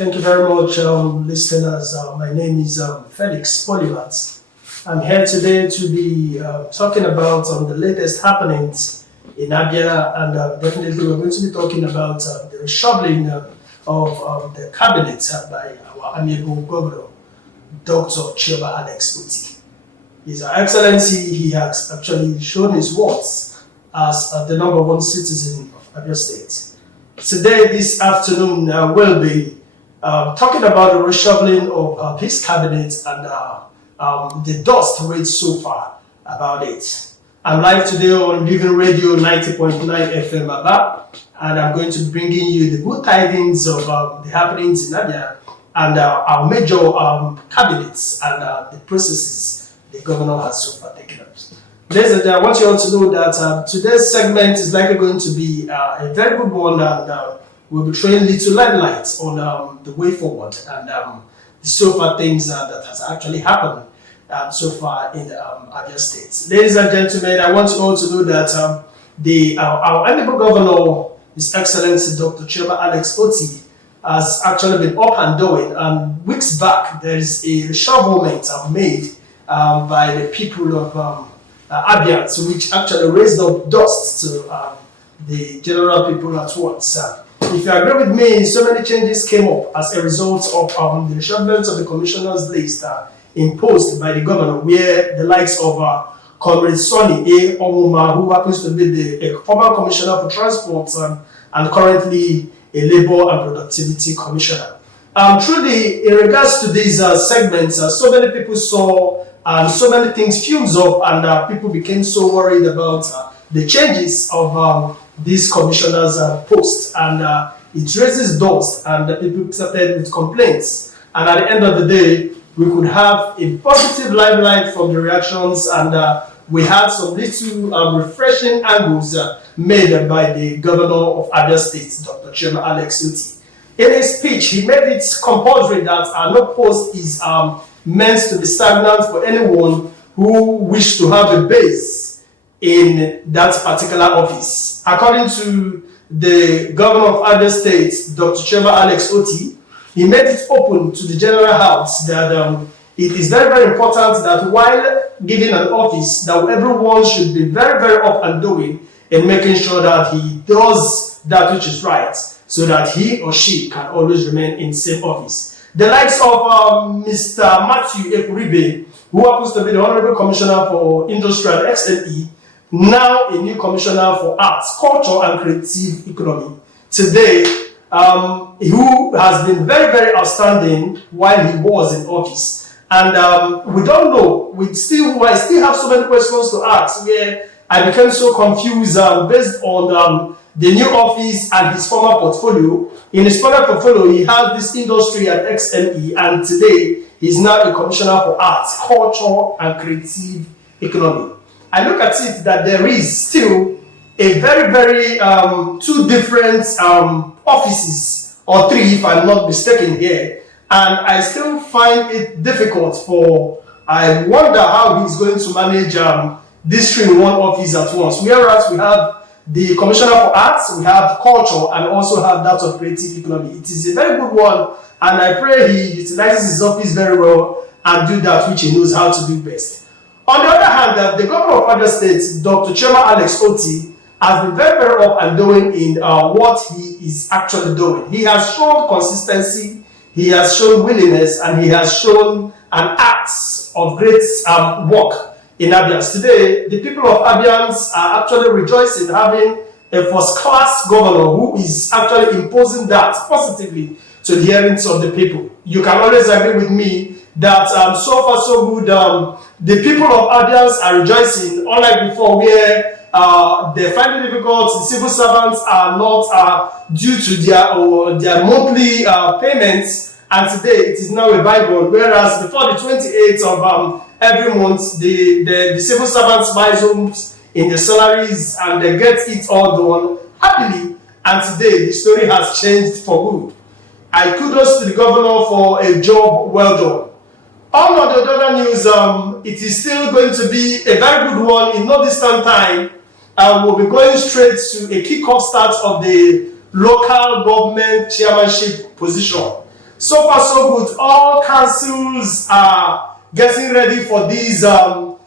Thank you very much, listeners. My name is Felix Polyvat. I'm here today to be talking about the latest happenings in Abia, and definitely we're going to be talking about the reshuffling of the cabinet by our amiable governor, Dr. Chioma Alex Oti. His Excellency, he has actually shown his worth as the number one citizen of Abia State. Today, this afternoon, we'll be talking about the reshuffling of his cabinet and the dust raised so far about it. I'm live today on Living Radio 90.9 FM Aba, and I'm going to be bringing you the good tidings of the happenings in Abia and our major cabinets and the processes the governor has so far taken up. Ladies and gentlemen, I want you all to know that today's segment is likely going to be a very good one, and we'll be throwing little limelight on the way forward and the so far things that has actually happened so far in Abia State. Ladies and gentlemen, I want you all to know that our honorable governor, His Excellency Dr. Chioma Alex Oti, has actually been up and doing. And weeks back, there is a reshufflement made by the people of Abia, which actually raised up dust to the general people at once. If you agree with me, so many changes came up as a result of the reshufflement of the commissioners list imposed by the governor, where the likes of Comrade Sonny A. Omuma, who happens to be the former commissioner for transport and currently a labor and productivity commissioner. Truly, in regards to these segments, so many people saw so many things fumes up, and people became so worried about the changes of these commissioners' posts, and it raises dust, and people started with complaints. And at the end of the day, we could have a positive limelight from the reactions, and we had some little refreshing angles made by the governor of Abia State, Dr. Chioma Alex Oti. In his speech, he made it compulsory that no post is meant to be stagnant for anyone who wishes to have a base in that particular office. According to the governor of Abia State, Dr. Chioma Alex Oti, he made it open to the general house that it is very, very important that while giving an office, that everyone should be very, very up and doing in making sure that he does that which is right, so that he or she can always remain in the same office. The likes of Mr. Matthew Ekuribe, who happens to be the Honorable Commissioner for Industry and XLE, now a new Commissioner for Arts, Culture and Creative Economy, today, who has been very, very outstanding while he was in office. And we don't know, I still have so many questions to ask, where I became so confused based on the new office and his former portfolio. In his former portfolio, he has this industry at XLE, and today he's now a commissioner for arts, culture, and creative economy. I look at it that there is still a very, very two different offices, or three if I'm not mistaken here, and I still find it difficult I wonder how he's going to manage these three in one office at once, whereas we have the Commissioner for Arts, we have Culture, and also have that of Creative Economy. It is a very good one, and I pray he utilizes his office very well and do that which he knows how to do best. On the other hand, the governor of Abia State, Dr. Chioma Alex Oti, has been very, very up and doing in what he is actually doing. He has shown consistency, he has shown willingness, and he has shown an act of great work in Abia. Today, the people of Abians are actually rejoicing having a first-class governor who is actually imposing that positively to the hearings of the people. You can always agree with me that so far so good, the people of Abians are rejoicing, unlike before where they find it difficult, the civil servants are not due to their monthly payments, and today it is now a bygone, whereas before the 28th of every month, the civil servants buy homes in their salaries and they get it all done happily, and today the story has changed for good. I kudos to the governor for a job well done. On the other news, it is still going to be a very good one in no distant time. We'll be going straight to a kickoff start of the local government chairmanship position. So far, so good. All councils are getting ready for these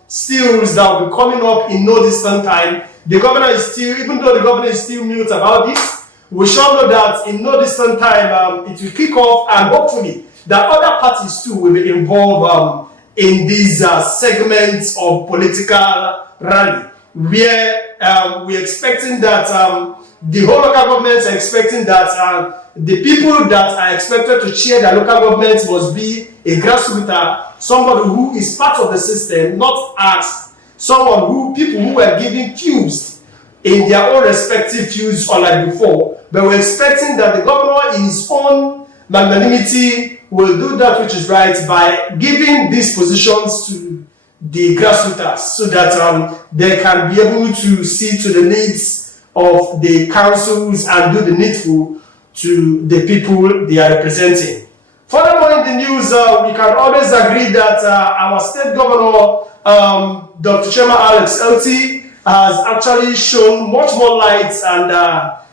stills that will be coming up in no distant time. The governor is still, even though the governor is still mute about this, we shall know that in no distant time it will kick off, and hopefully that other parties too will be involved in these segments of political rally, where we're expecting that the whole local governments are expecting that the people that are expected to chair the local governments must be a grassroots, somebody who is part of the system, not as someone who, people who were giving cubes in their own respective fields unlike before. But we're expecting that the governor in his own magnanimity will do that which is right by giving these positions to the grassroots so that they can be able to see to the needs of the councils and do the needful to the people they are representing. Furthermore, in the news, we can always agree that our state governor, Dr. Chema Alex LT, has actually shown much more light,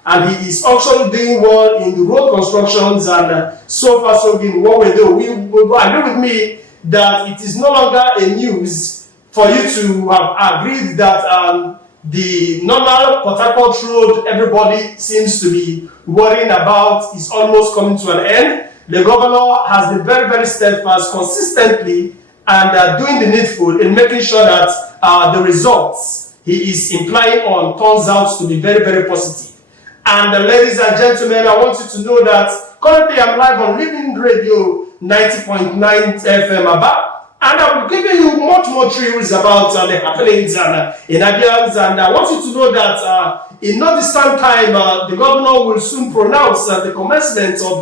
and he is actually doing well in the road constructions, and so far so good. What we do, we will agree with me that it is no longer a news for you to have agreed that the normal Port Harcourt road everybody seems to be worrying about is almost coming to an end. The governor has been very, very steadfast consistently and doing the needful in making sure that the results he is implying on turns out to be very, very positive. And ladies and gentlemen, I want you to know that currently I'm live on Living Radio 90.9 FM Aba, and I'm giving you much more thrills about the happenings in Abians, and I want you to know that in no distant time, the governor will soon pronounce the commencement of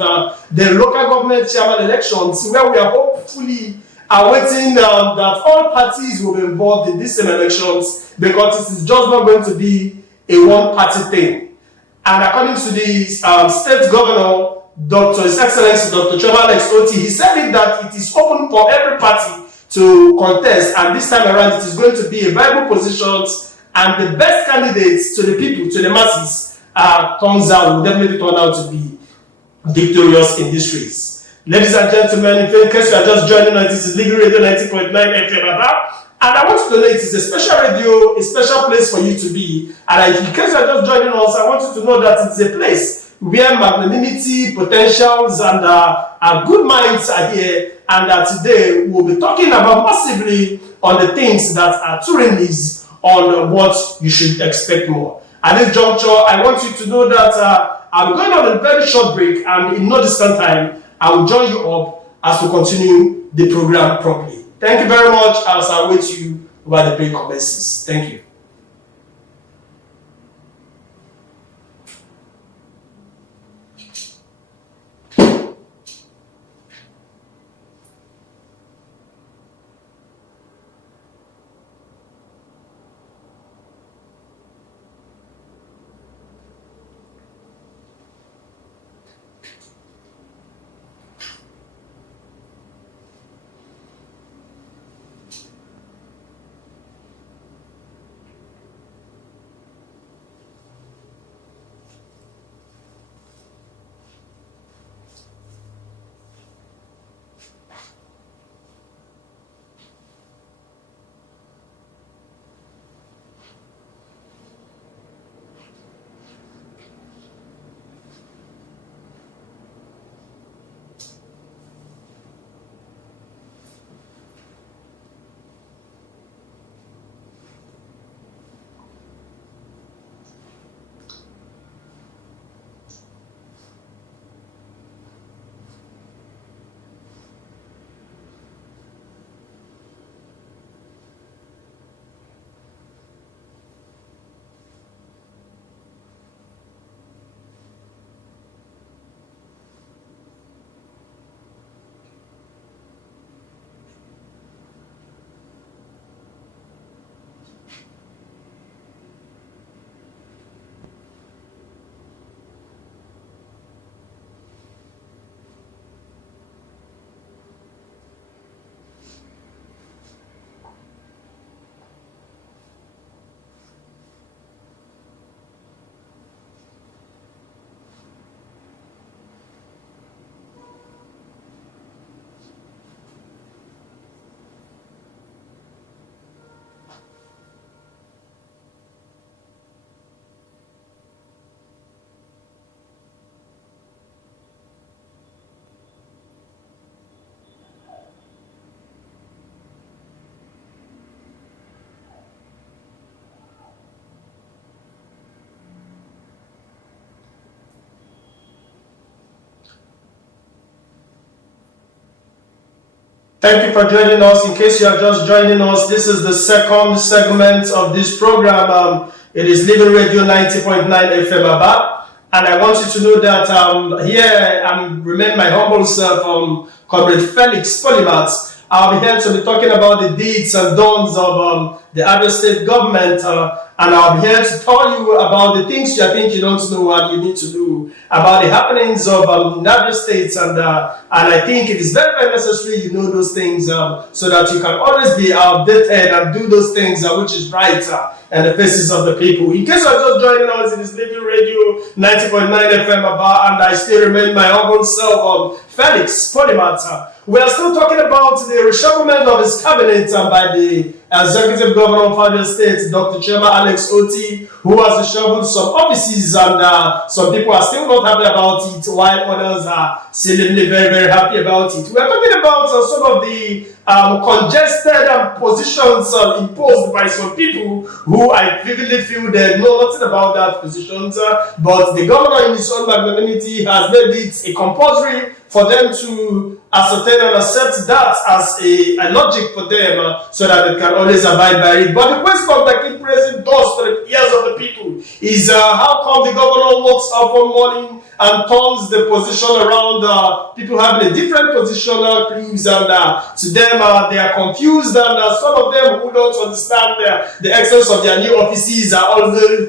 the local government chairman elections, where we are hopefully awaiting that all parties will be involved in these same elections, because it is just not going to be a one-party thing. And according to the state governor, His Excellency Dr. Chema Alex Oti, he said that it is open for every party to contest, and this time around it is going to be a viable positions, and the best candidates to the people, to the masses, turns out will definitely turn out to be victorious in this race. Ladies and gentlemen, in case you are just joining us, this is Living Radio 90.9 FM. And I want you to know it is a special radio, a special place for you to be. And in case you are just joining us, I want you to know that it's a place where magnanimity, potentials, and good minds are here. And today we'll be talking about massively on the things that are touring on what you should expect more. At this juncture, I want you to know that I'm going on a very short break, and in no distant time, I will join you up as we continue the program properly. Thank you very much as I wait you over the break commences. Thank you. Thank you for joining us. In case you are just joining us, this is the second segment of this program. It is Living Radio 90.9 FM Aba. And I want you to know that here I remain my humble self, Comrade Felix Polymath. I'll be here to be talking about the deeds and don'ts of the Abia State government, and I'll be here to tell you about the things you think you don't know and you need to do about the happenings of Abia State, and I think it is very, very necessary you know those things so that you can always be updated and do those things which is right in the faces of the people. In case you're just joining us, it is Living Radio 90.9 FM Aba, and I still remain my humble self, Felix Polymath. We are still talking about the reshufflement of his cabinet by the Executive Governor of Abia State, Dr. Chairman Alex Oti, who has reshuffled some offices, and some people are still not happy about it, while others are seemingly very, very happy about it. We are talking about some of the congested positions imposed by some people who I vividly feel they know nothing about that positions, but the governor in his own magnanimity has made it a compulsory for them to ascertain and accept that as a logic for them so that they can always abide by it. But the question that keep raising doors to the ears of the people is how come the governor wakes up one morning and turns the position around, people having a different positional clues, and to them they are confused, and some of them who don't understand the essence of their new offices are also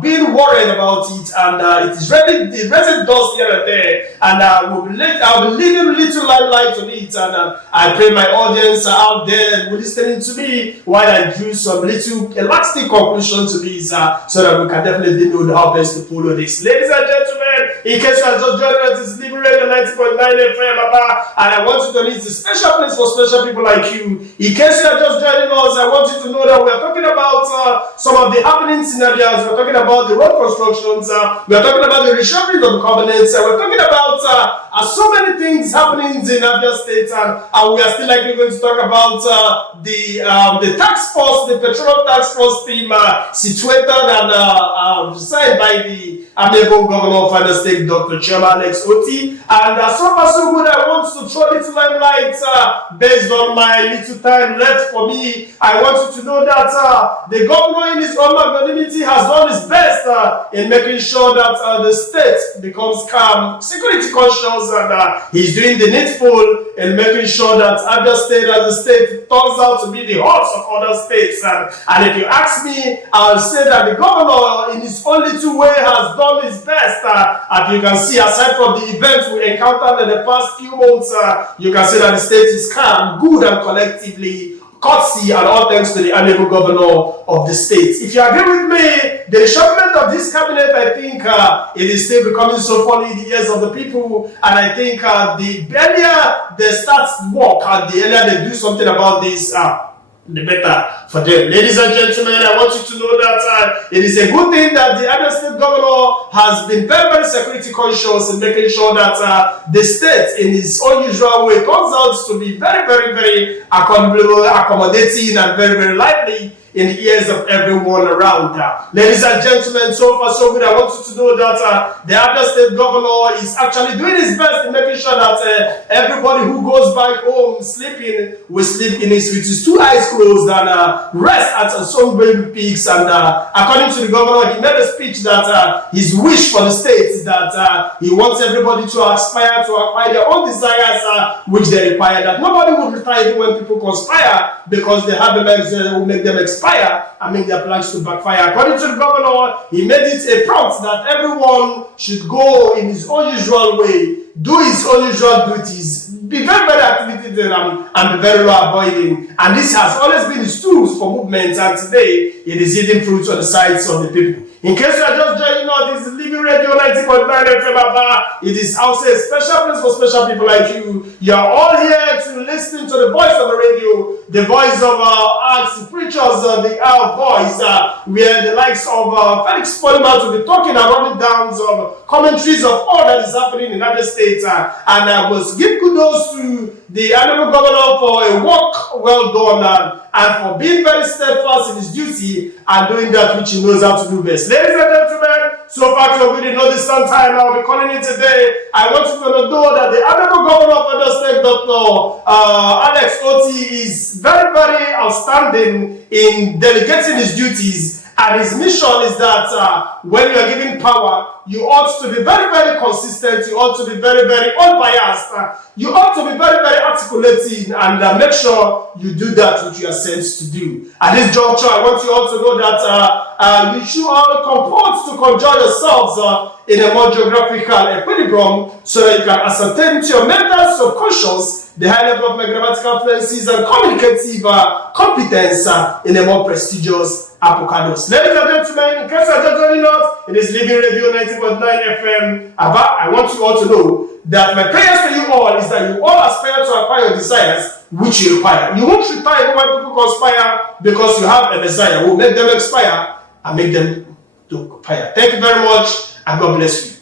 being worried about it, and it is raising dust here and there, and I'll be leaving little light on it, and I pray my audience out there will listening to me while I do some little elastic conclusion to this, so that we can definitely know how best to follow this. Ladies and gentlemen, in case you are just joining us, it's Living Radio 90.9 FM Aba, and I want you to know it's a special place for special people like you. In case you are just joining us, I want you to know that we are talking about some of the happenings in Abia. We're talking about the road constructions, we're talking about the reshuffling of the cabinets, we're talking about so many things happening in Abia State, and we are still likely going to talk about the tax force, the petroleum tax force team situated and designed by the amiable governor of Abia State, Dr. Chairman Alex Oti. And so far so good, I want to throw little limelight based on my little time left for me. I want you to know that the governor in his own magnanimity has done his best in making sure that the state becomes calm, security conscious, and he's doing the needful in making sure that Abia State as a state turns out to be the hearts of other states. And if you ask me, I'll say that the governor in his own little way has done his best. As you can see, aside from the events we encountered in the past few months, you can see that the state is calm, good, and collectively courtesy and all thanks to the amiable governor of the state. If you agree with me, the reshufflement of this cabinet, I think it is still becoming so funny in the ears of the people, and I think the earlier they start work and the earlier they do something about this, the better for them. Ladies and gentlemen, I want you to know that it is a good thing that the Abia State governor has been very, very security conscious in making sure that the state, in its unusual way, turns out to be very, very, very accommodating and very, very lively in the ears of everyone around. Ladies and gentlemen, so far so good, I want you to know that the Abia State governor is actually doing his best in making sure that everybody who goes back home sleeping will sleep with his two eyes closed and rest at sunbathing peaks. And according to the governor, he made a speech that his wish for the state is that he wants everybody to aspire to acquire their own desires which they require, that nobody will retire when people conspire because they have the legs that will make them expire and make their plans to backfire. According to the governor, he made it a prompt that everyone should go in his unusual way, do his unusual duties, be very, very activated and be very law-avoiding. And this has always been his tools for movement, and today it is yielding fruits on the sides of the people. In case you are just joining us, this is Living Radio 90.9 FM Aba. It is also a special place for special people like you. You are all here to listen to the voice of the radio, the voice of arts, preachers, our voice, where the likes of Felix Polymath will be talking and running down some commentaries of all that is happening in other states. And I must give kudos to the honorable governor for a work well done and for being very steadfast in his duty and doing that which he knows how to do best. Ladies and gentlemen, so far so good in no distant time, I'll be calling it today. I want you to know that the honorable governor of Abia State, Dr. Alex Oti is very, very outstanding in delegating his duties. And his mission is that when you are given power, you ought to be very, very consistent. You ought to be very, very unbiased. You ought to be very, very articulating and make sure you do that which you are sent to do. At this juncture, I want you all to know that you should all comport to conjure yourselves in a more geographical equilibrium so that you can ascertain to your mental subconscious the high level of my grammatical fluencies and communicative competence in a more prestigious Apocalypse. Ladies and gentlemen, in case you're just joining us, it is Living Radio 90.9 FM. I want you all to know that my prayers to you all is that you all aspire to acquire your desires which you require. You won't retire when people conspire because you have a desire. We'll make them expire and make them to expire. Thank you very much and God bless you.